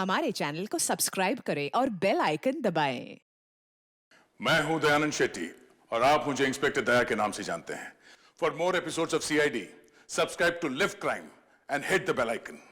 हमारे चैनल को सब्सक्राइब करें और बेल आइकन दबाएं। मैं हूं दयानंद शेट्टी और आप मुझे इंस्पेक्टर दया के नाम से जानते हैं। For more episodes of CID, subscribe to Liv crime and hit the bell icon.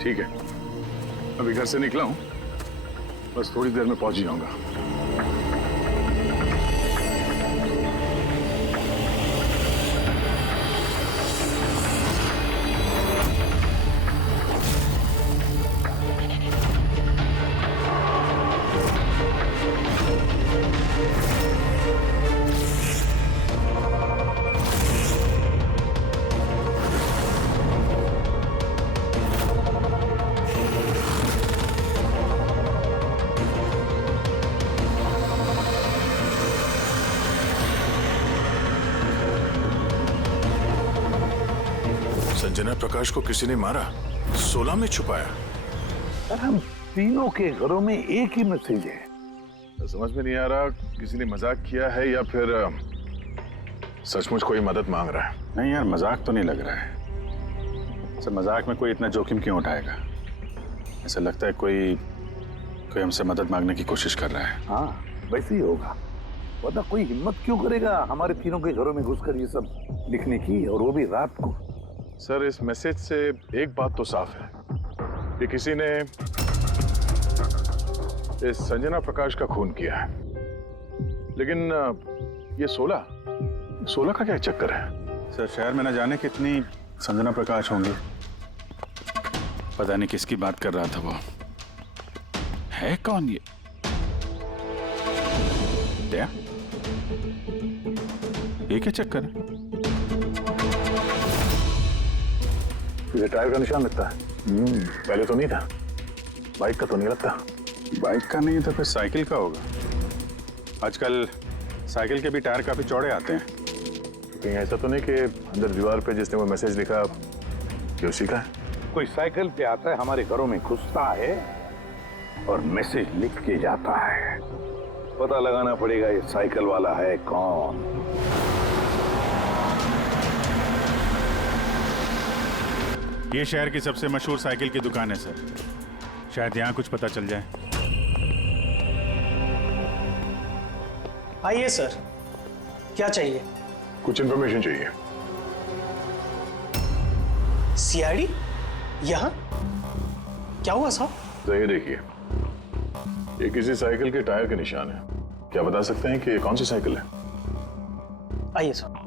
ठीक है, अभी घर से निकला हूं, बस थोड़ी देर में पहुंच ही जाऊंगा। संजना प्रकाश को किसी ने मारा, 16 में छुपाया। सर, हम तीनों के घरों में एक ही मैसेज है। तो समझ में नहीं आ रहा किसी ने मजाक किया है या फिर सचमुच कोई मदद मांग रहा है। नहीं यार, मजाक तो नहीं लग रहा है। सर, मजाक में कोई इतना जोखिम क्यों उठाएगा? ऐसा लगता है कोई हमसे मदद मांगने की कोशिश कर रहा है। हाँ, वैसे ही होगा, वरना कोई हिम्मत क्यों करेगा हमारे तीनों के घरों में घुसकर ये सब लिखने की, और वो भी रात को। सर, इस मैसेज से एक बात तो साफ है कि किसी ने इस संजना प्रकाश का खून किया है, लेकिन ये 16 का क्या चक्कर है? सर, शहर में न जाने कितनी संजना प्रकाश होंगी, पता नहीं किसकी बात कर रहा था वो। है कौन ये? क्या ये क्या चक्कर है? तुझे टायर का निशान लगता है? पहले तो नहीं था। बाइक का तो नहीं लगता। बाइक का नहीं तो फिर साइकिल का होगा। आजकल साइकिल के भी टायर काफी चौड़े आते हैं। कहीं ऐसा तो नहीं कि अंदर दीवार पे जिसने वो मैसेज लिखा कि उसी का है? कोई साइकिल पे आता है, हमारे घरों में घुसता है और मैसेज लिख के जाता है। पता लगाना पड़ेगा ये साइकिल वाला है कौन। ये शहर की सबसे मशहूर साइकिल की दुकान है सर, शायद यहाँ कुछ पता चल जाए। आइए सर, क्या चाहिए? कुछ इन्फॉर्मेशन चाहिए। सीआईडी यहाँ? क्या हुआ साहब? तो ये देखिए, ये किसी साइकिल के टायर के निशान है। क्या बता सकते हैं कि ये कौन सी साइकिल है? आइए सर।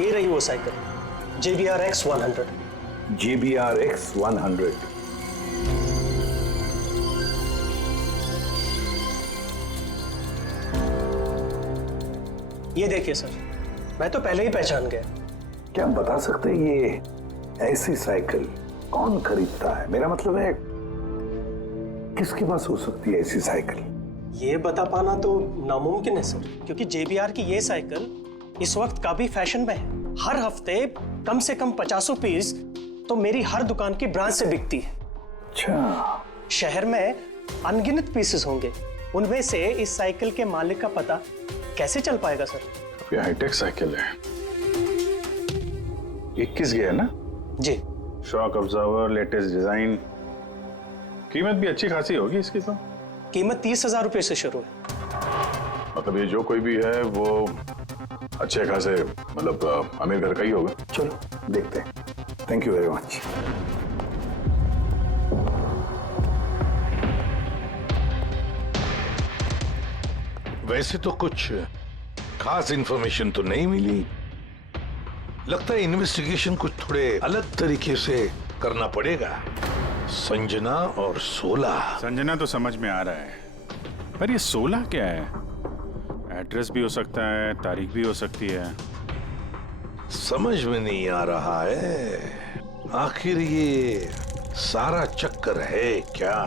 ये रही वो cycle, JBR X100। JBR X100। ये देखिए सर, मैं तो पहले ही पहचान गया। क्या बता सकते हैं ये ऐसी साइकिल कौन खरीदता है? मेरा मतलब है किसके पास हो सकती है ऐसी साइकिल? ये बता पाना तो नामुमकिन है सर, क्योंकि JBR की ये साइकिल इस वक्त काफी फैशन में है। हर हफ्ते कम से कम 50 पीस तो मेरी हर दुकान की ब्रांच से बिकती है। अच्छा, शहर में अनगिनत पीसेस होंगे, उनमें से इस साइकिल के मालिक का पता कैसे चल पाएगा सर? ये हाईटेक साइकिल है। 21 गियर ना? जी। शॉक ऑब्जर्वर, लेटेस्ट डिजाइन, कीमत भी अच्छी खासी होगी इसकी तो। कीमत 30,000 रुपए से शुरू है। मतलब ये जो कोई भी है वो अच्छे खासे मतलब अमीर घर का ही होगा। चलो देखते हैं। Thank you very much. वैसे तो कुछ खास इंफॉर्मेशन तो नहीं मिली। लगता है इन्वेस्टिगेशन कुछ थोड़े अलग तरीके से करना पड़ेगा। संजना और 16। संजना तो समझ में आ रहा है, पर ये 16 क्या है? एड्रेस भी हो सकता है, तारीख भी हो सकती है। समझ में नहीं आ रहा है आखिर ये सारा चक्कर है क्या।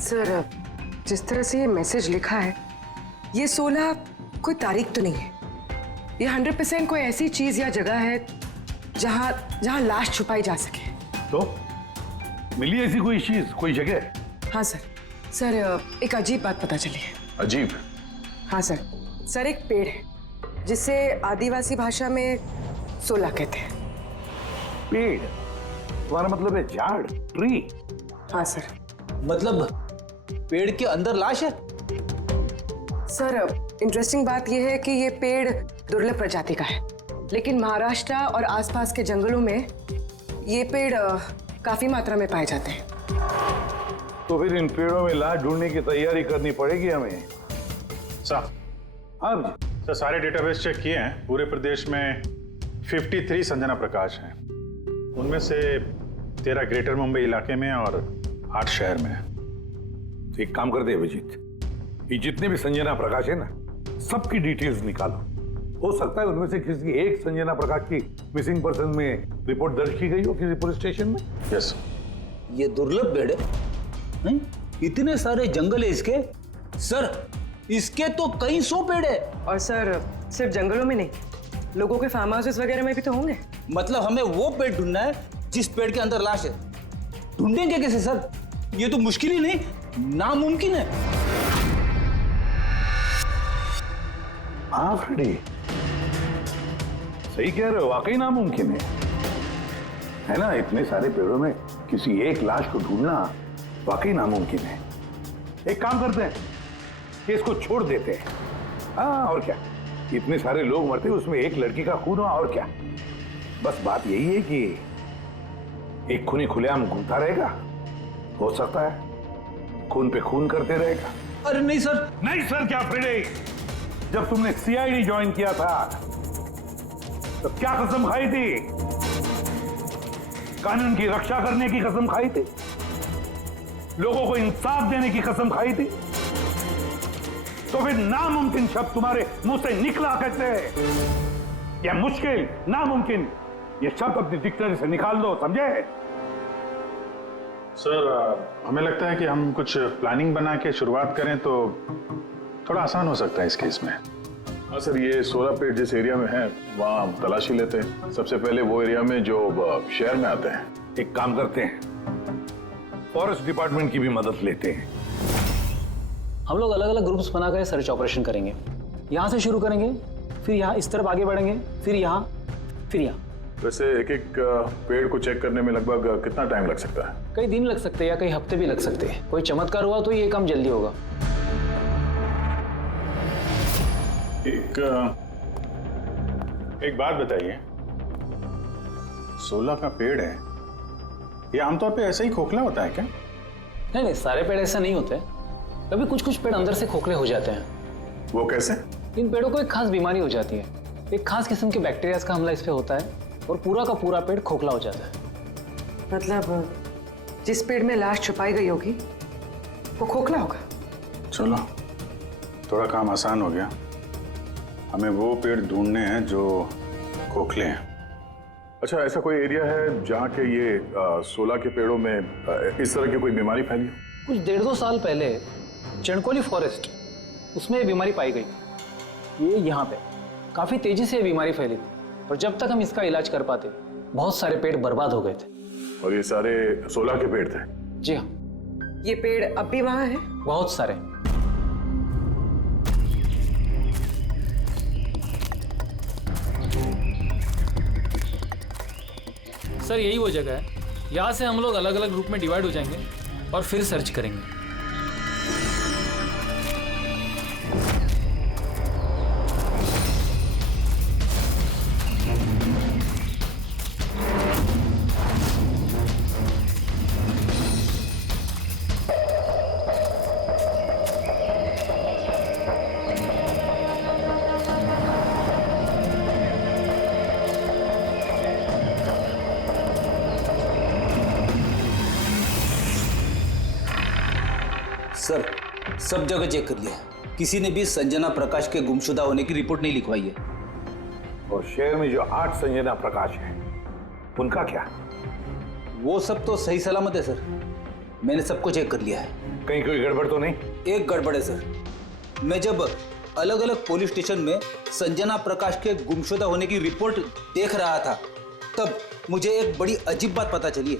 सर, जिस तरह से ये मैसेज लिखा है, ये 16 कोई तारीख तो नहीं है। ये 100% कोई ऐसी चीज या जगह है जहां लाश छुपाई जा सके। तो मिली ऐसी कोई चीज, कोई जगह? हाँ सर। सर, एक अजीब बात पता चली है। अजीब? हाँ सर। सर, एक पेड़ है जिसे आदिवासी भाषा में 16 कहते हैं। पेड़? तुम्हारा मतलब है झाड़, ट्री? हाँ सर। मतलब पेड़ के अंदर लाश है? सर, इंटरेस्टिंग बात यह है कि ये पेड़ दुर्लभ प्रजाति का है, लेकिन महाराष्ट्र और आसपास के जंगलों में ये पेड़ काफी मात्रा में पाए जाते हैं। तो फिर इन पेड़ों में लाश ढूंढने की तैयारी करनी पड़ेगी हमें। सर, अब सर सारे डेटाबेस चेक किए हैं। पूरे प्रदेश में 53 संजना प्रकाश हैं। उनमें से 13 ग्रेटर मुंबई इलाके में और 8 शहर में है। तो एक काम करते हैं अभिजीत, ये जितने भी संजना प्रकाश है ना, सबकी डिटेल्स निकालो। हो सकता है उनमें से किसी एक संजना प्रकाश की मिसिंग पर्सन में रिपोर्ट दर्ज की गई हो किसी पुलिस स्टेशन में। यस। ये दुर्लभ पेड़ है? हैं? इतने सारे जंगल है इसके? सर, इसके तो कई 100 पेड़ है। और सर, सिर्फ जंगलों में नहीं, लोगों के फार्म हाउसेस वगैरह में भी तो होंगे। मतलब हमें वो पेड़ ढूंढना है जिस पेड़ के अंदर लाश है। ढूंढेंगे कैसे सर? ये तो मुश्किल ही नहीं, नामुमकिन है। हाँ फ्रेडी, सही कह रहे हो, वाकई नामुमकिन है ना? इतने सारे पेड़ों में किसी एक लाश को ढूंढना वाकई नामुमकिन है। एक काम करते हैं कि इसको छोड़ देते हैं। हाँ, और क्या, इतने सारे लोग मरते उसमें एक लड़की का खून हुआ, और क्या। बस बात यही है कि एक खूनी खुलेआम घूमता रहेगा, हो सकता है खून पे खून करते रहेगा। अरे नहीं सर। नहीं सर क्या फ्रेडी, जब तुमने CID ज्वाइन किया था तो क्या कसम खाई थी? कानून की रक्षा करने की कसम खाई थी? लोगों को इंसाफ देने की कसम खाई थी? तो फिर नामुमकिन शब्द तुम्हारे मुंह से निकला कैसे? या मुश्किल, नामुमकिन, ये शब्द अपनी डिक्शनरी से निकाल दो, समझे? सर हमें लगता है कि हम कुछ प्लानिंग बना के शुरुआत करें तो थोड़ा आसान हो सकता है इस केस में। हाँ सर, ये 16 पेड़ जिस एरिया में है वहाँ हम तलाशी लेते हैं। सबसे पहले वो एरिया में जो शहर में आते हैं। एक काम करते हैं, फॉरेस्ट डिपार्टमेंट की भी मदद लेते हैं। हम लोग अलग अलग ग्रुप्स बनाकर सर्च ऑपरेशन करेंगे। यहाँ से शुरू करेंगे, फिर यहाँ इस तरफ आगे बढ़ेंगे, फिर यहाँ, फिर यहाँ। वैसे एक एक पेड़ को चेक करने में लगभग कितना टाइम लग सकता है? कई दिन लग सकते हैं या कई हफ्ते भी लग सकते हैं। कोई चमत्कार हुआ तो ये काम जल्दी होगा। एक बात बताइए, 16 का पेड़ है, ये आमतौर पे ऐसा ही खोखला होता है क्या? नहीं, सारे पेड़ ऐसे नहीं होते। कभी कुछ कुछ पेड़ अंदर से खोखले हो जाते हैं। वो कैसे? इन पेड़ों को एक खास बीमारी हो जाती है। एक खास किस्म के बैक्टीरिया का हमला इस पे होता है और पूरा का पूरा पेड़ खोखला हो जाता है। मतलब जिस पेड़ में लाश छुपाई गई होगी वो खोखला होगा। चलो, थोड़ा काम आसान हो गया। हमें वो पेड़ ढूंढने हैं जो खोखले हैं। अच्छा, ऐसा कोई एरिया है जहाँ के ये 16 के पेड़ों में इस तरह की कोई बीमारी फैली? कुछ 1.5-2 साल पहले चणकोली फॉरेस्ट, उसमें ये बीमारी पाई गई। ये यहाँ पे काफी तेजी से ये बीमारी फैली थी और जब तक हम इसका इलाज कर पाते बहुत सारे पेड़ बर्बाद हो गए थे। और ये सारे 16 के पेड़ थे? जी हाँ। ये पेड़ अब भी वहां है? बहुत सारे। सर यही वो जगह है। यहाँ से हम लोग अलग अलग ग्रुप में डिवाइड हो जाएंगे और फिर सर्च करेंगे। सर, सब जगह चेक कर लिया, किसी ने भी संजना प्रकाश के गुमशुदा होने की रिपोर्ट नहीं लिखवाई है। और शहर में जो 8 संजना प्रकाश हैं, उनका क्या? वो सब तो सही सलामत है सर, मैंने सबको चेक कर लिया है। कहीं कोई गड़बड़ तो नहीं? एक गड़बड़ है सर। मैं जब अलग अलग पुलिस स्टेशन में संजना प्रकाश के गुमशुदा होने की रिपोर्ट देख रहा था तब मुझे एक बड़ी अजीब बात पता चली है।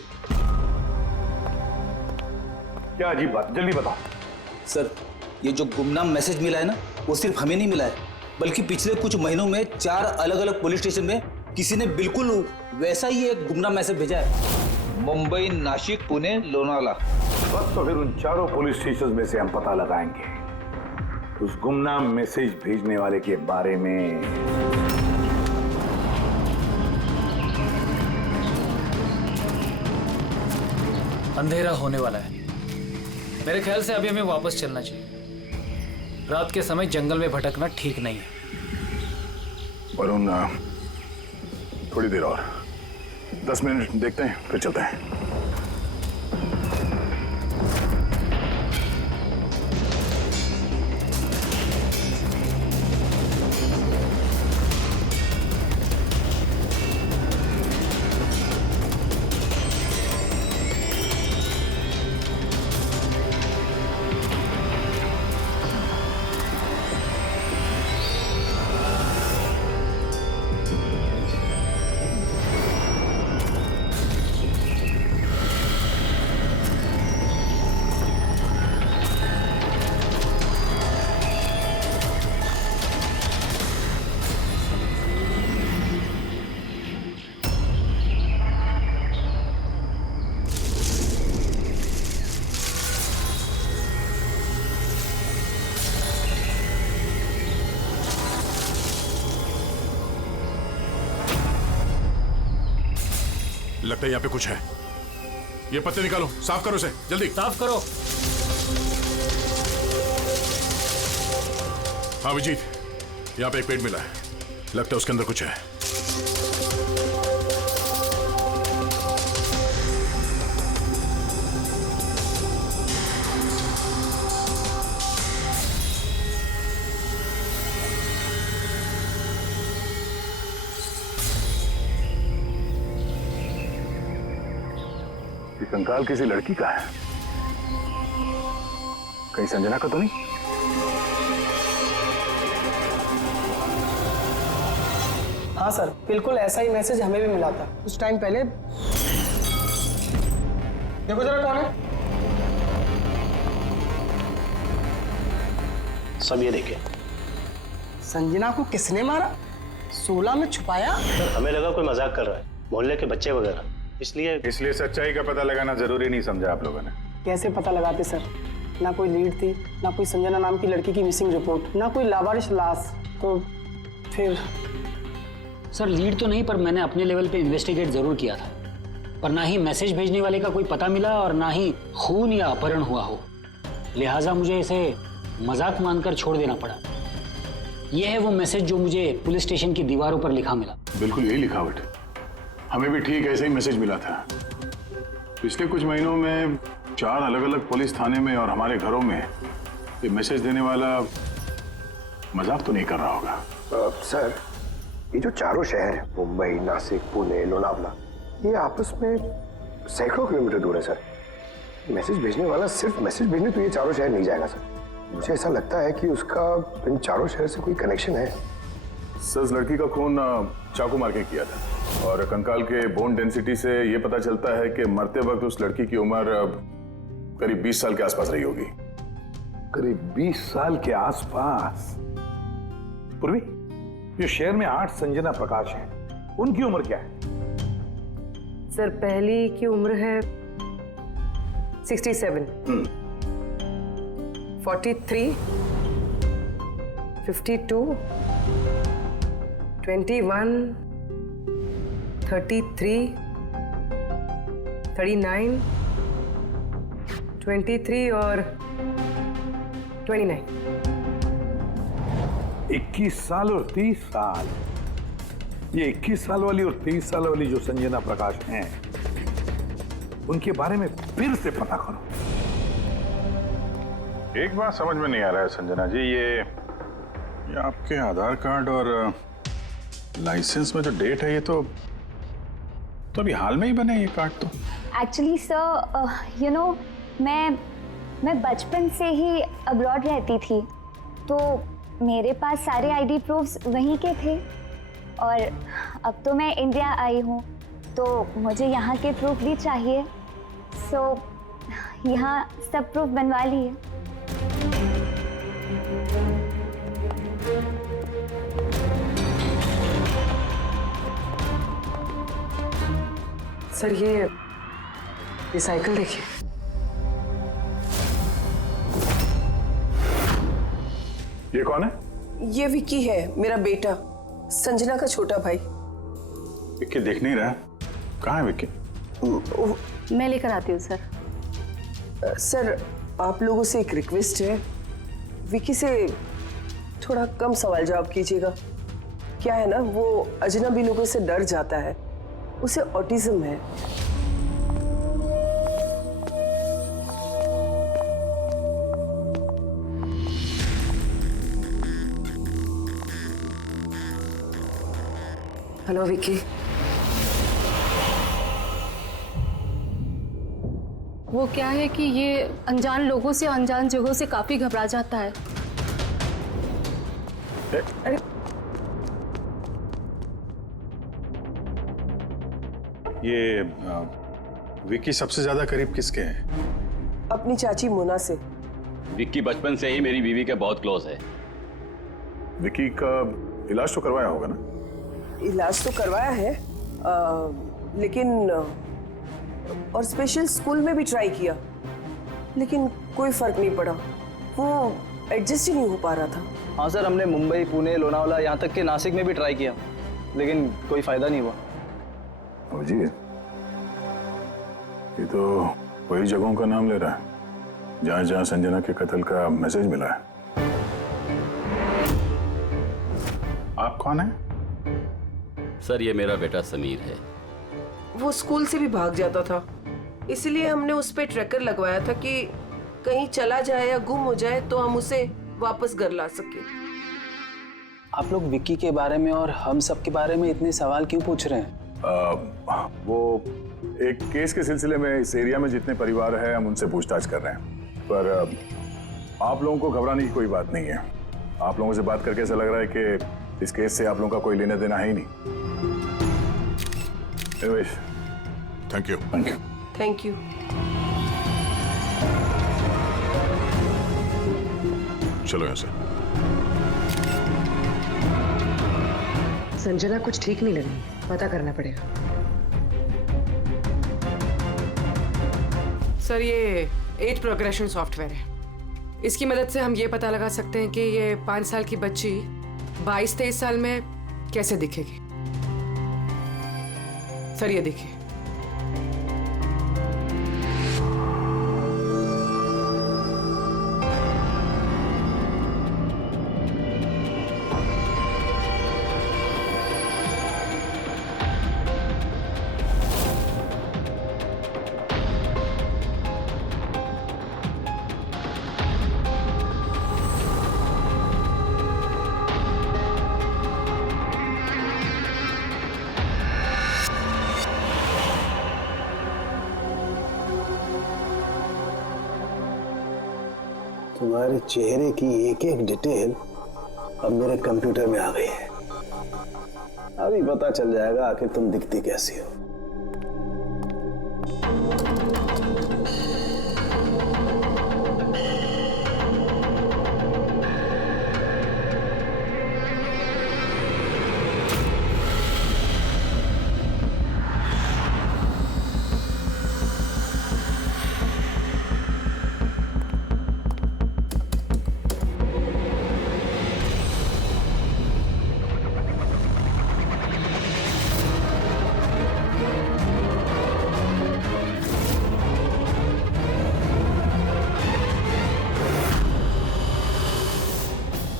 क्या अजीब बात? जल्दी बताओ। सर, ये जो गुमनाम मैसेज मिला है ना, वो सिर्फ हमें नहीं मिला है, बल्कि पिछले कुछ महीनों में 4 अलग अलग पुलिस स्टेशन में किसी ने बिल्कुल वैसा ही एक गुमनाम मैसेज भेजा है। मुंबई, नासिक, पुणे, लोनावाला। बस तो फिर उन चारों पुलिस स्टेशन में से हम पता लगाएंगे उस गुमनाम मैसेज भेजने वाले के बारे में। अंधेरा होने वाला है। मेरे ख्याल से अभी हमें वापस चलना चाहिए। रात के समय जंगल में भटकना ठीक नहीं है। वरुण, थोड़ी देर और 10 मिनट देखते हैं, फिर चलते हैं। लगता है यहाँ पे कुछ है। ये पत्ते निकालो, साफ करो इसे, जल्दी साफ करो। हाँ विजीत, यहाँ पे एक पेड़ मिला है, लगता है उसके अंदर कुछ है। कंकाल किसी लड़की का है, कहीं संजना का तो नहीं? हाँ सर, बिल्कुल ऐसा ही मैसेज हमें भी मिला था कुछ टाइम पहले। देखो जरा कौन है। सब ये देखे। संजना को किसने मारा? 16 में छुपाया? सर हमें लगा कोई मजाक कर रहा है, मोहल्ले के बच्चे वगैरह, इसलिए सच्चाई का पता लगाना जरूरी नहीं समझा आप लोगों ने? कैसे पता लगाते सर? ना कोई लीड थी, ना कोई संजना नाम की लड़की की मिसिंग रिपोर्ट, ना कोई लावारिश लाश, तो फिर सर लीड तो नहीं, पर मैंने अपने लेवल पे इन्वेस्टिगेट जरूर किया था, पर ना ही मैसेज भेजने वाले का कोई पता मिला और ना ही खून या अपहरण हुआ हो। लिहाजा मुझे इसे मजाक मानकर छोड़ देना पड़ा। यह है वो मैसेज जो मुझे पुलिस स्टेशन की दीवारों पर लिखा मिला। बिल्कुल यही लिखावट, हमें भी ठीक ऐसे ही मैसेज मिला था। पिछले कुछ महीनों में 4 अलग अलग पुलिस थाने में और हमारे घरों में ये मैसेज देने वाला मजाक तो नहीं कर रहा होगा। सर, ये जो चारों शहर है, मुंबई, नासिक, पुणे, लोनावला, ये आपस में सैकड़ों किलोमीटर दूर है सर। मैसेज भेजने वाला सिर्फ मैसेज भेजने तो ये चारों शहर नहीं जाएगा सर। मुझे ऐसा लगता है कि उसका इन चारों शहर से कोई कनेक्शन है। सर, उस लड़की का खून चाकू मार के किया था और कंकाल के बोन डेंसिटी से ये पता चलता है कि मरते वक्त उस लड़की की उम्र करीब 20 साल के आसपास रही होगी। करीब 20 साल के आसपास। पूर्वी, जो शहर में 8 संजना प्रकाश हैं, उनकी उम्र क्या है? सर पहली की उम्र है 67, 43, 52, 21, 33, 39, 23 और 29। 21 साल और 30 साल। ये 21 साल वाली और 30 साल वाली जो संजना प्रकाश हैं, उनके बारे में फिर से पता करो। एक बात समझ में नहीं आ रहा है संजना जी, ये आपके आधार कार्ड और लाइसेंस में जो डेट है ये तो अभी हाल में ही बने ये कार्ड तो। एक्चुअली सर यू नो मैं बचपन से ही अब्रॉड रहती थी, तो मेरे पास सारे आईडी प्रूफ्स वहीं के थे और अब तो मैं इंडिया आई हूँ तो मुझे यहाँ के प्रूफ भी चाहिए। सो यहाँ सब प्रूफ बनवा लिए। सर ये साइकिल देखिए। ये कौन है? ये विक्की है, मेरा बेटा, संजना का छोटा भाई। विक्की दिख नहीं रहा, कहाँ है विक्की? मैं लेकर आती हूँ सर। सर आप लोगों से एक रिक्वेस्ट है, विक्की से थोड़ा कम सवाल जवाब कीजिएगा। क्या है ना, वो अजनबी लोगों से डर जाता है, उसे ऑटिज्म है। हेलो विक्की। वो क्या है कि ये अनजान लोगों से, अनजान जगहों से काफी घबरा जाता है। ये विक्की सबसे ज्यादा करीब किसके है? अपनी चाची मोना से। विक्की बचपन से ही मेरी बीवी के बहुत क्लोज है। विक्की का इलाज तो करवाया होगा ना? इलाज तो करवाया है लेकिन और स्पेशल स्कूल में भी ट्राई किया, लेकिन कोई फर्क नहीं पड़ा। वो एडजस्ट ही नहीं हो पा रहा था। हाँ सर, हमने मुंबई, पुणे, लोनावला, यहाँ तक के नासिक में भी ट्राई किया, लेकिन कोई फायदा नहीं हुआ। जी, ये तो वही जगहों का नाम ले रहा है जहां जहां संजना के कत्ल का मैसेज मिला है। आप कौन है? सर ये मेरा बेटा समीर है। वो स्कूल से भी भाग जाता था, इसलिए हमने उस पे ट्रैकर लगवाया था कि कहीं चला जाए या गुम हो जाए तो हम उसे वापस घर ला सके। आप लोग विक्की के बारे में और हम सब के बारे में इतने सवाल क्यों पूछ रहे हैं? वो एक केस के सिलसिले में इस एरिया में जितने परिवार हैं हम उनसे पूछताछ कर रहे हैं, पर आप लोगों को घबराने की कोई बात नहीं है। आप लोगों से बात करके ऐसा लग रहा है कि इस केस से आप लोगों का कोई लेना देना है ही नहीं। Thank you. Thank you. Thank you. चलो यहाँ से। संजना कुछ ठीक नहीं लग रही, पता करना पड़ेगा। सर, ये एज प्रोग्रेशन सॉफ्टवेयर है। इसकी मदद से हम ये पता लगा सकते हैं कि ये 5 साल की बच्ची 22-23 साल में कैसे दिखेगी। सर, ये देखिए। तुम्हारे चेहरे की एक एक डिटेल अब मेरे कंप्यूटर में आ गई है। अभी पता चल जाएगा आखिर तुम दिखती कैसी हो।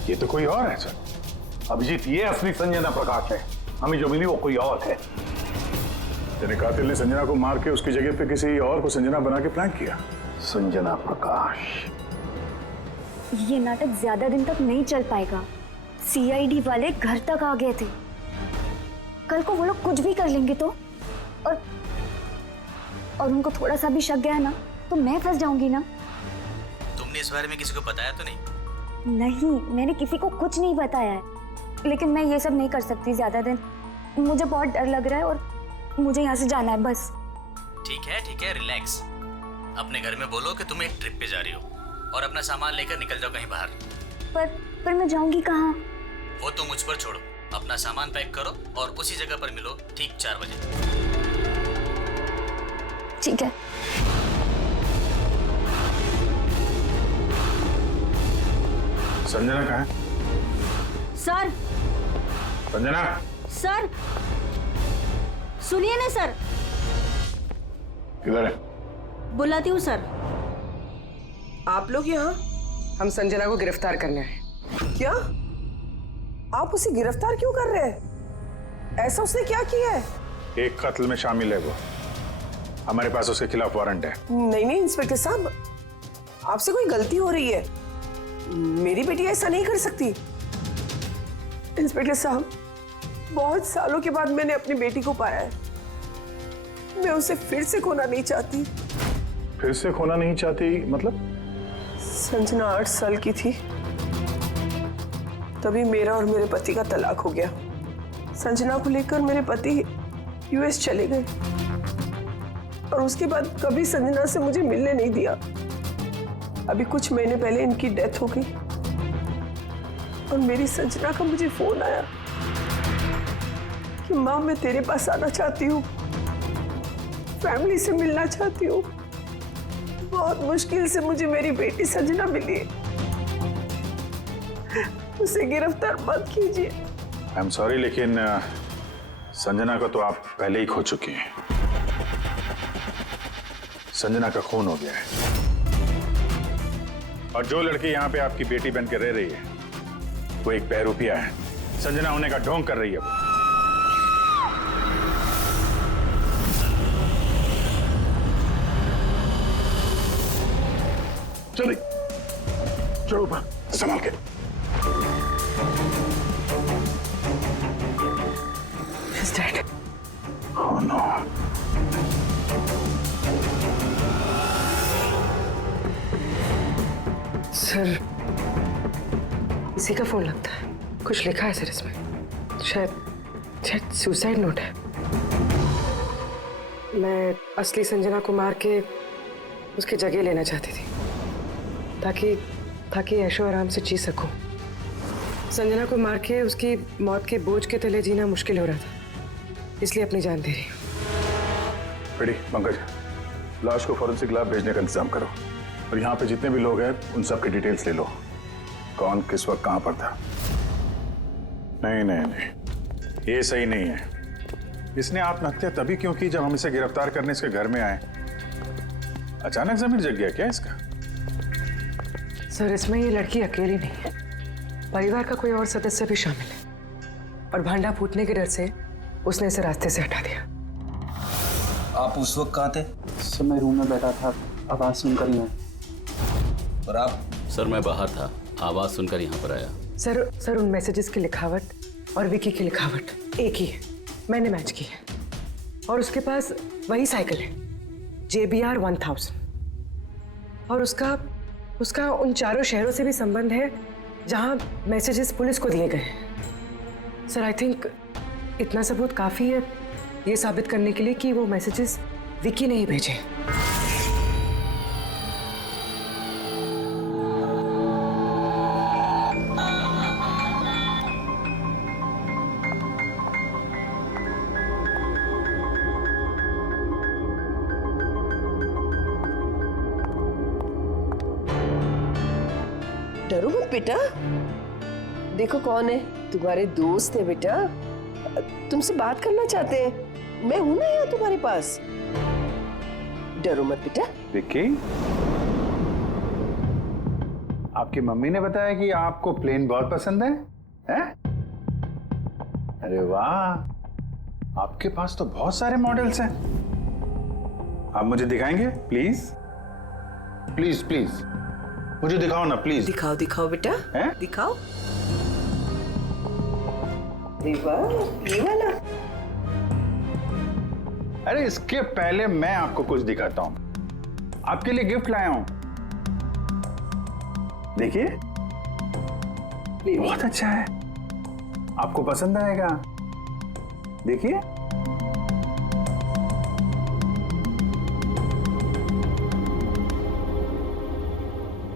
ये तो कोई और है सर। अभिजीत, ये असली संजना प्रकाश है। हमें जो मिली वो कोई और है। तेरे कातिल ने संजना को मार के उसकी जगह पे किसी और को संजना बना के प्लान किया। संजना प्रकाश। ये नाटक ज्यादा दिन तक नहीं चल पाएगा। सीआईडी वाले घर तक आ गए थे। कल को वो लोग कुछ भी कर लेंगे तो, और उनको थोड़ा सा भी शक गया ना तो मैं फंस जाऊंगी ना। तुमने इस बारे में किसी को बताया तो नहीं? नहीं, मैंने किसी को कुछ नहीं बताया है, लेकिन मैं ये सब नहीं कर सकती ज्यादा दिन। मुझे बहुत डर लग रहा है और मुझे यहाँ से जाना है बस। ठीक है, रिलैक्स। अपने घर में बोलो कि तुम एक ट्रिप पे जा रही हो और अपना सामान लेकर निकल जाओ कहीं बाहर। पर मैं जाऊंगी कहाँ? वो तो मुझ पर छोड़ो। अपना सामान पैक करो और उसी जगह पर मिलो ठीक 4 बजे। ठीक है। संजना कहाँ है? सर। संजना। सर, सुनिए ना सर। किधर है? बुलाती हूँ सर। आप लोग यहाँ? हम संजना को गिरफ्तार करने आए। क्या? आप उसे गिरफ्तार क्यों कर रहे हैं? ऐसा उसने क्या किया है? एक कत्ल में शामिल है वो। हमारे पास उसके खिलाफ वारंट है। नहीं इंस्पेक्टर साहब, आपसे कोई गलती हो रही है। मेरी बेटी ऐसा नहीं कर सकती। इंस्पेक्टर साहब, बहुत सालों के बाद मैंने अपनी बेटी को पाया है। मैं उसे फिर से खोना नहीं चाहती। फिर से खोना नहीं चाहती मतलब? संजना 8 साल की थी, तभी मेरा और मेरे पति का तलाक हो गया। संजना को लेकर मेरे पति यूएस चले गए और उसके बाद कभी संजना से मुझे मिलने नहीं दिया। अभी कुछ महीने पहले इनकी डेथ हो गई और मेरी संजना का मुझे फोन आया कि माँ, मैं तेरे पास आना चाहती हूँ, फैमिली से मिलना चाहती हूँ। बहुत मुश्किल से मुझे मेरी बेटी संजना मिली है। उसे गिरफ्तार मत कीजिए। आई एम सॉरी, लेकिन संजना को तो आप पहले ही खो चुकी हैं। संजना का खून हो गया है और जो लड़की यहाँ पे आपकी बेटी बन के रह रही है वो एक बहरूपिया है। संजना होने का ढोंग कर रही है वो। चलिए चलो संभाल के। नो। सर, इसी का फोन लगता है। कुछ लिखा है सर इसमें। शायद सुसाइड नोट है। मैं असली संजना को मार के उसकी जगह लेना चाहती थी, ताकि ऐशो आराम से जी सकूं। संजना को मार के उसकी मौत के बोझ के तले जीना मुश्किल हो रहा था, इसलिए अपनी जान दे रही हूँ। रेडी पंकज, लाश को फॉरेंसिक लैब भेजने का इंतजाम करो और यहाँ पे जितने भी लोग हैं उन सब की डिटेल्स ले लो, कौन किस वक्त कहाँ पर था। नहीं नहीं नहीं, ये सही नहीं है। इसने आत्महत्या तभी क्यों की जब हम इसे गिरफ्तार करने इसके घर में आए। अचानक जमीन जग गया क्या इसका? सर, इसमें ये लड़की अकेली नहीं है, परिवार का कोई और सदस्य भी शामिल है और भांडा फूटने के डर से उसने इसे रास्ते से हटा दिया। आप उस वक्त कहाँ थे? सर, मैं रूम में बैठा था, आवाज सुनकर ही मैं। और आप? सर, मैं बाहर था, आवाज सुनकर यहाँ पर आया। सर, उन मैसेजेस की लिखावट और विकी की लिखावट एक ही है, मैंने मैच की है। और उसके पास वही साइकिल है, JBR 1000, और उसका उन चारों शहरों से भी संबंध है जहां मैसेजेस पुलिस को दिए गए हैं। सर, आई थिंक इतना सबूत काफी है ये साबित करने के लिए कि वो मैसेजेस विकी ने ही भेजे। डरो मत बेटा, देखो कौन है, तुम्हारे दोस्त है बेटा, तुमसे बात करना चाहते हैं। मैं हूं ना यहाँ तुम्हारे पास, डरो मत बेटा। विक्की, आपकी मम्मी ने बताया कि आपको प्लेन बहुत पसंद है, हैं? अरे वाह, आपके पास तो बहुत सारे मॉडल्स हैं। आप मुझे दिखाएंगे प्लीज? प्लीज प्लीज मुझे दिखाओ ना प्लीज। दिखाओ दिखाओ बेटा, हैं? दिखाओ। ये वाला। अरे इसके पहले मैं आपको कुछ दिखाता हूं। आपके लिए गिफ्ट लाया हूं, देखिए, बहुत अच्छा है, आपको पसंद आएगा। देखिए,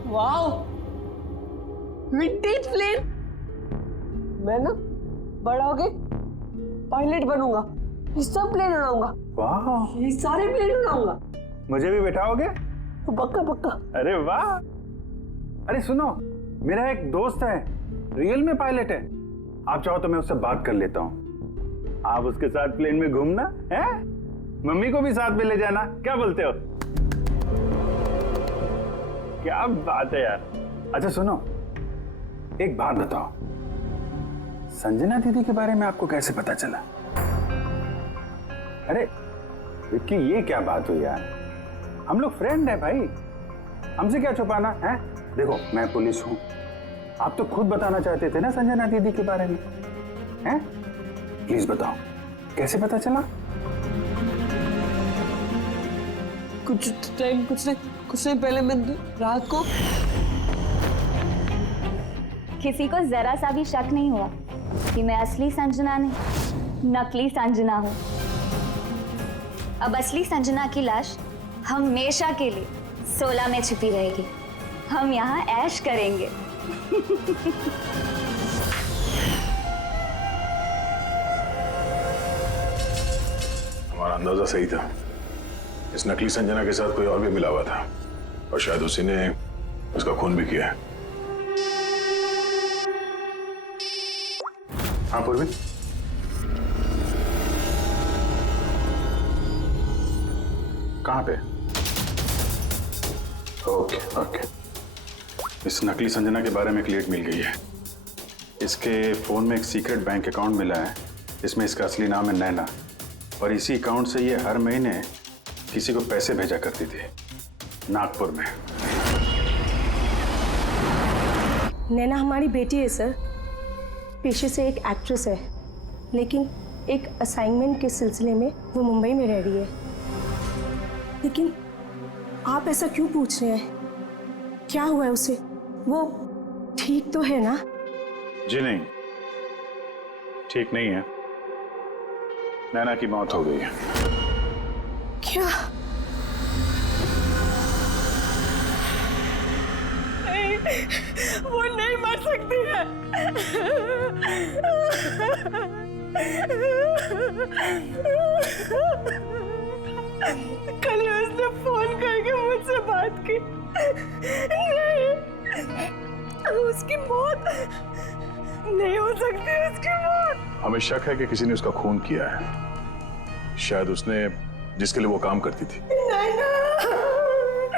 वाओ, विंटेज प्लेन। मैं ना बड़ा होके पायलट बनूंगा, ये सब प्लेन उड़ाऊंगा। वाह, ये सारे प्लेन उड़ाऊंगा। मुझे भी बैठाओगे? पक्का पक्का। अरे वाह, अरे सुनो, मेरा एक दोस्त है, रियल में पायलट है। आप चाहो तो मैं उससे बात कर लेता हूँ, आप उसके साथ प्लेन में घूमना है, मम्मी को भी साथ में ले जाना, क्या बोलते हो? क्या बात है यार। अच्छा सुनो, एक बात बताओ, संजना दीदी के बारे में आपको कैसे पता चला? अरे विक्की, ये क्या बात हुई यार, हम लोग फ्रेंड है भाई, हमसे क्या छुपाना है? देखो, मैं पुलिस हूं, आप तो खुद बताना चाहते थे ना संजना दीदी के बारे में, हैं? प्लीज बताओ, कैसे पता चला? कुछ नहीं पहले मैं रात को किसी को जरा सा भी शक नहीं हुआ कि मैं असली संजना नहीं, नकली संजना हूँ। अब असली संजना की लाश हमेशा के लिए 16 में छिपी रहेगी। हम यहाँ ऐश करेंगे। हमारा अंदाजा सही था, इस नकली संजना के साथ कोई और भी मिला हुआ था और शायद उसी ने उसका खून भी किया है। हाँ पूर्वी, कहाँ पे? ओके ओके, इस नकली संजना के बारे में एक लीड मिल गई है। इसके फोन में एक सीक्रेट बैंक अकाउंट मिला है, इसमें इसका असली नाम है नैना, और इसी अकाउंट से ये हर महीने किसी को पैसे भेजा करती थी नागपुर में। नैना हमारी बेटी है सर, पेशे से एक एक्ट्रेस है, लेकिन एक असाइनमेंट के सिलसिले में वो मुंबई में रह रही है। लेकिन आप ऐसा क्यों पूछ रहे हैं? क्या हुआ है उसे? वो ठीक तो है ना? जी नहीं, ठीक नहीं है। नैना की मौत हो गई है। क्या? नहीं, वो नहीं मर सकती है। कल उसने फोन करके मुझसे बात की। नहीं, उसकी मौत नहीं हो सकती, उसकी मौत। हमें शक है कि किसी ने उसका खून किया है। शायद उसने जिसके लिए वो काम करती थी।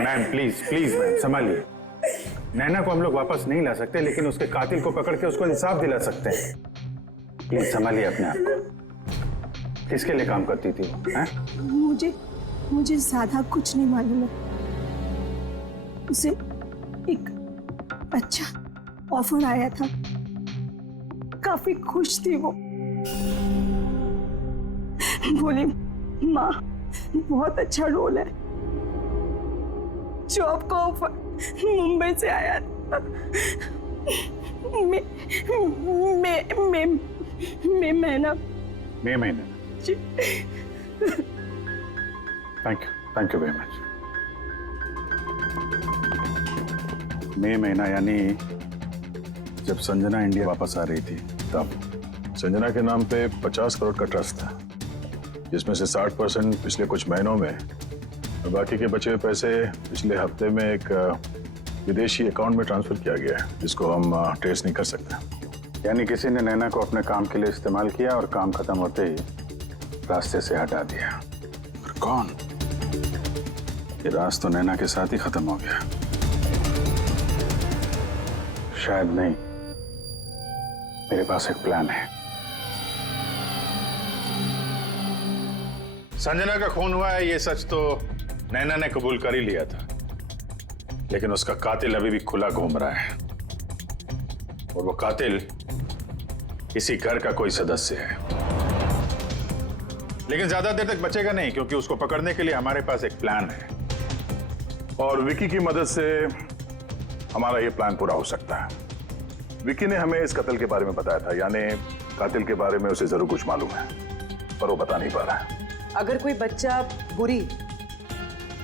मैम प्लीज प्लीज मैम संभालिए। नैना को हम लोग वापस नहीं ला सकते, लेकिन उसके कातिल को पकड़ के उसको इंसाफ दिला सकते हैं। प्लीज संभालिए अपने आप को। किसके लिए काम करती थी वो? मुझे ज्यादा कुछ नहीं मालूम है। उसे एक अच्छा ऑफर आया था, काफी खुश थी वो। बोली माँ बहुत अच्छा रोल है। जॉब का ऑफर मुंबई से आया था। महीना। Thank you very much. मई महीना यानी जब संजना इंडिया वापस आ रही थी तब संजना के नाम पे 50 करोड़ का ट्रस्ट था, जिसमें से 60% पिछले कुछ महीनों में और बाकी के बचे हुए पैसे पिछले हफ्ते में एक विदेशी अकाउंट में ट्रांसफर किया गया है, जिसको हम ट्रेस नहीं कर सकते। यानी किसी ने नैना को अपने काम के लिए इस्तेमाल किया और काम खत्म होते ही रास्ते से हटा दिया। पर कौन? ये राज तो नैना के साथ ही खत्म हो गया। शायद नहीं, मेरे पास एक प्लान है। संजना का खून हुआ है, ये सच तो नैना ने कबूल कर ही लिया था, लेकिन उसका कातिल अभी भी खुला घूम रहा है, और वो कातिल इसी घर का कोई सदस्य है। लेकिन ज्यादा देर तक बचेगा नहीं, क्योंकि उसको पकड़ने के लिए हमारे पास एक प्लान है, और विकी की मदद से हमारा ये प्लान पूरा हो सकता है। विकी ने हमें इस कत्ल के बारे में बताया था, यानी कातिल के बारे में उसे जरूर कुछ मालूम है, पर वो बता नहीं पा रहा है। अगर कोई बच्चा बुरी,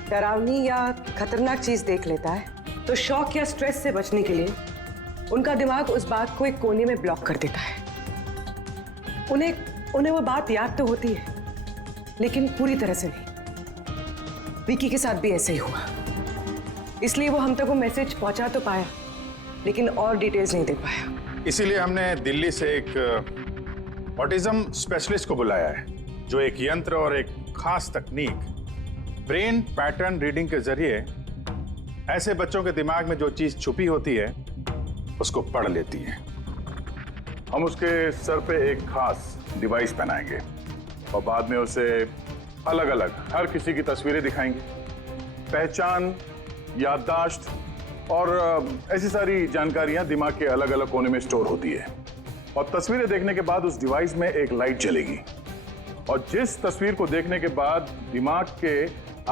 डरावनी या खतरनाक चीज देख लेता है, तो शॉक या स्ट्रेस से बचने के लिए उनका दिमाग उस बात को एक कोने में ब्लॉक कर देता है। उन्हें वो बात याद तो होती है, लेकिन पूरी तरह से नहीं। विकी के साथ भी ऐसे ही हुआ, इसलिए वो हम तक वो मैसेज पहुंचा तो पाया, लेकिन और डिटेल्स नहीं दे पाया। इसीलिए हमने दिल्ली से एक ऑटिज्म स्पेशलिस्ट को बुलाया है, जो एक यंत्र और एक खास तकनीक ब्रेन पैटर्न रीडिंग के जरिए ऐसे बच्चों के दिमाग में जो चीज छुपी होती है उसको पढ़ लेती है। हम उसके सर पे एक खास डिवाइस पहनाएंगे और बाद में उसे अलग अलग हर किसी की तस्वीरें दिखाएंगे। पहचान, याददाश्त और ऐसी सारी जानकारियां दिमाग के अलग अलग कोने में स्टोर होती है, और तस्वीरें देखने के बाद उस डिवाइस में एक लाइट जलेगी, और जिस तस्वीर को देखने के बाद दिमाग के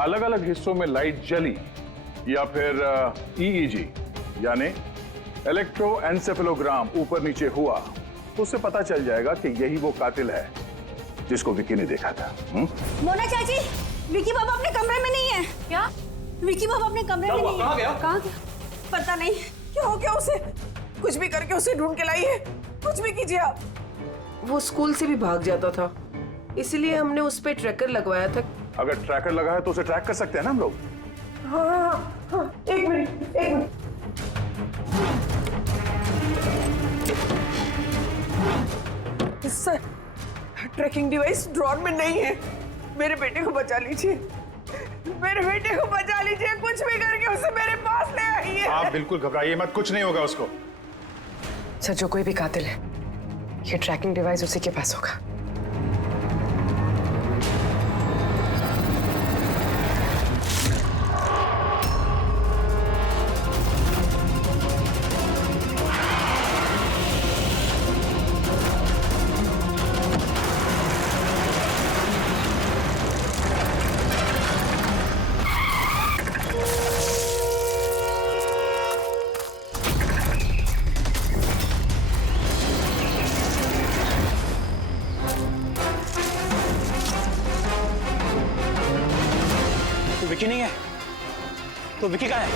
अलग अलग हिस्सों में लाइट जली या फिर EEG यानी इलेक्ट्रोएन्सेफेलोग्राम ऊपर नीचे हुआ, तो उससे पता चल जाएगा कि यही वो कातिल है जिसको विकी ने देखा था। मोना चाची, विकी बाबा अपने कमरे में नहीं है। क्या? विकी बाबा अपने कमरे में नहीं है। कहाँ गया? पता नहीं क्या हो गया उसे। कुछ भी करके उसे ढूंढ के लाई है, कुछ भी कीजिए आप। वो स्कूल से भी भाग जाता था, इसीलिए हमने उस पे ट्रैकर लगवाया था। अगर ट्रैकर लगा है तो उसे ट्रैक कर सकते हैं ना हम लोग। हाँ, एक minute. Sir, tracking device drawer में नहीं है। मेरे बेटे को बचा लीजिए, मेरे बेटे को बचा लीजिए। कुछ भी करके उसे मेरे पास ले आइए। आप बिल्कुल घबराइए मत, कुछ नहीं होगा उसको। सर, जो कोई भी कातिल है, ये ट्रैकिंग डिवाइस उसी के पास होगा। विकी नहीं है तो विकी कहाँ है?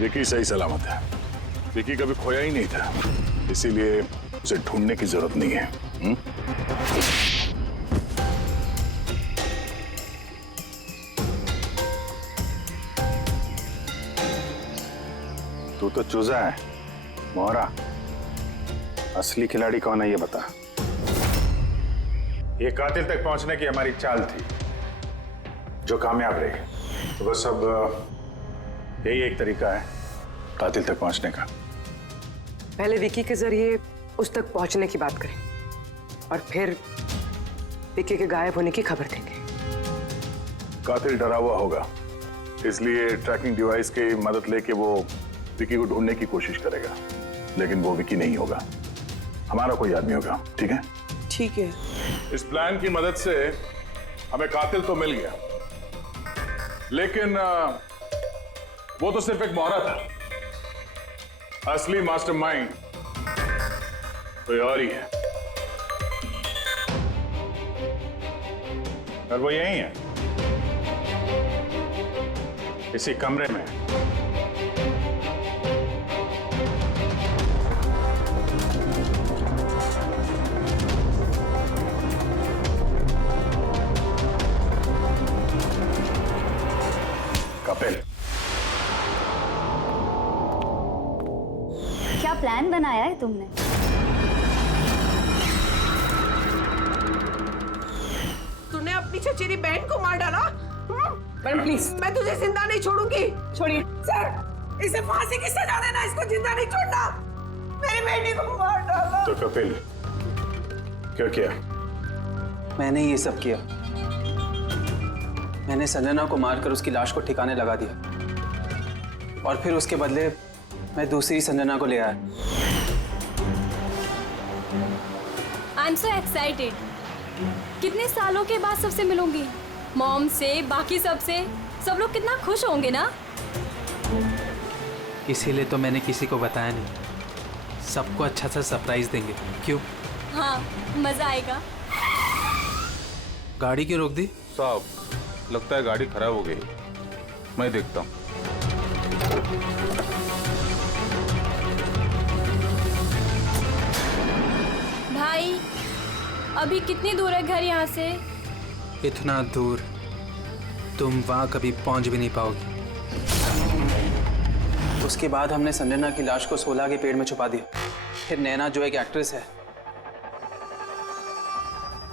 विकी सही सलामत है। विकी कभी खोया ही नहीं था, इसीलिए उसे ढूंढने की जरूरत नहीं है। तू तो चूजा है मोहरा। असली खिलाड़ी कौन है ये बता। ये कातिल तक पहुंचने की हमारी चाल थी जो कामयाब रही। तो बस अब यही एक तरीका है कातिल तक पहुंचने का। पहले विकी के जरिए उस तक पहुंचने की बात करें और फिर विकी के गायब होने की खबर देंगे। कातिल डरा हुआ होगा, इसलिए ट्रैकिंग डिवाइस की मदद लेके वो विकी को ढूंढने की कोशिश करेगा, लेकिन वो विकी नहीं होगा, हमारा कोई आदमी होगा। ठीक है? ठीक है। इस प्लान की मदद से हमें कातिल तो मिल गया, लेकिन वो तो सिर्फ एक मोहरा था। असली मास्टरमाइंड कोई और ही है, और वो यही है, इसी कमरे में। कपिल, क्या प्लान बनाया है तुमने? तूने अपनी चचेरी बहन को मार डाला? मैडम प्लीज, मैं तुझे जिंदा नहीं छोड़ूंगी। छोड़िए सर, इसे फांसी की सजा देना, इसको जिंदा नहीं छोड़ना। मेरी बेटी को मार डाला। तो कपिल क्या किया? मैंने ये सब किया। मैंने संजना को मारकर उसकी लाश को ठिकाने लगा दिया और फिर उसके बदले मैं दूसरी संजना को ले आया। I am so excited. कितने सालों के बाद सबसे मिलूंगी, मॉम से, बाकी सबसे। सब लोग कितना खुश होंगे ना। इसीलिए तो मैंने किसी को बताया नहीं। सबको अच्छा सा सरप्राइज देंगे। क्यों? हाँ, मजा आएगा। गाड़ी क्यों रोक दी? साहब, लगता है गाड़ी खराब हो गई, मैं देखता हूँ। भाई, अभी कितनी दूर है घर यहाँ से? इतना दूर तुम वहां कभी पहुंच भी नहीं पाओगी। उसके बाद हमने संजना की लाश को सोला के पेड़ में छुपा दिया। फिर नैना जो एक एक्ट्रेस है,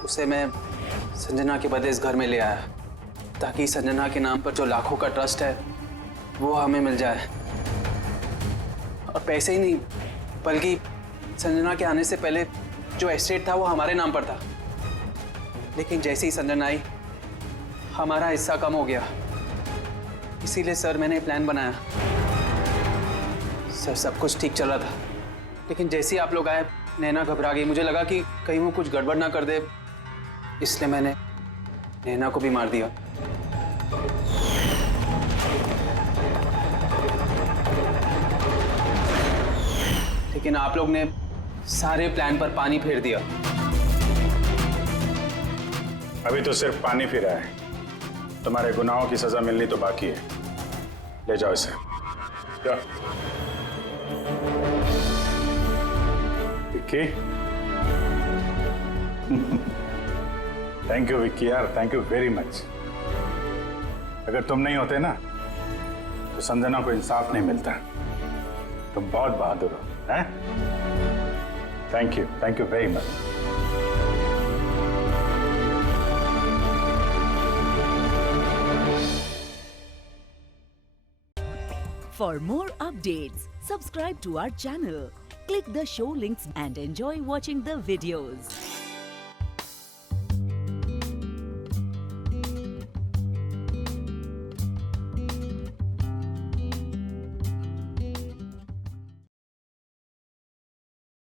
उसे मैं संजना के बदले इस घर में ले आया ताकि संजना के नाम पर जो लाखों का ट्रस्ट है वो हमें मिल जाए। और पैसे ही नहीं, बल्कि संजना के आने से पहले जो एस्टेट था वो हमारे नाम पर था। लेकिन जैसे ही संजना आई, हमारा हिस्सा कम हो गया। इसीलिए सर मैंने प्लान बनाया। सर सब कुछ ठीक चल रहा था, लेकिन जैसे ही आप लोग आए, नैना घबरा गई। मुझे लगा कि कहीं वो कुछ गड़बड़ ना कर दे, इसलिए मैंने नैना को भी मार दिया। लेकिन आप लोग ने सारे प्लान पर पानी फेर दिया। अभी तो सिर्फ पानी फिरा है, तुम्हारे गुनाहों की सजा मिलनी तो बाकी है। ले जाओ इसे। क्या? विक्की? थैंक यू विक्की यार, थैंक यू वेरी मच। अगर तुम नहीं होते ना तो संजना को इंसाफ नहीं मिलता। तुम बहुत बहादुर हो, हैं? Thank you very much. For more updates, subscribe to our channel, click the show links and enjoy watching the videos.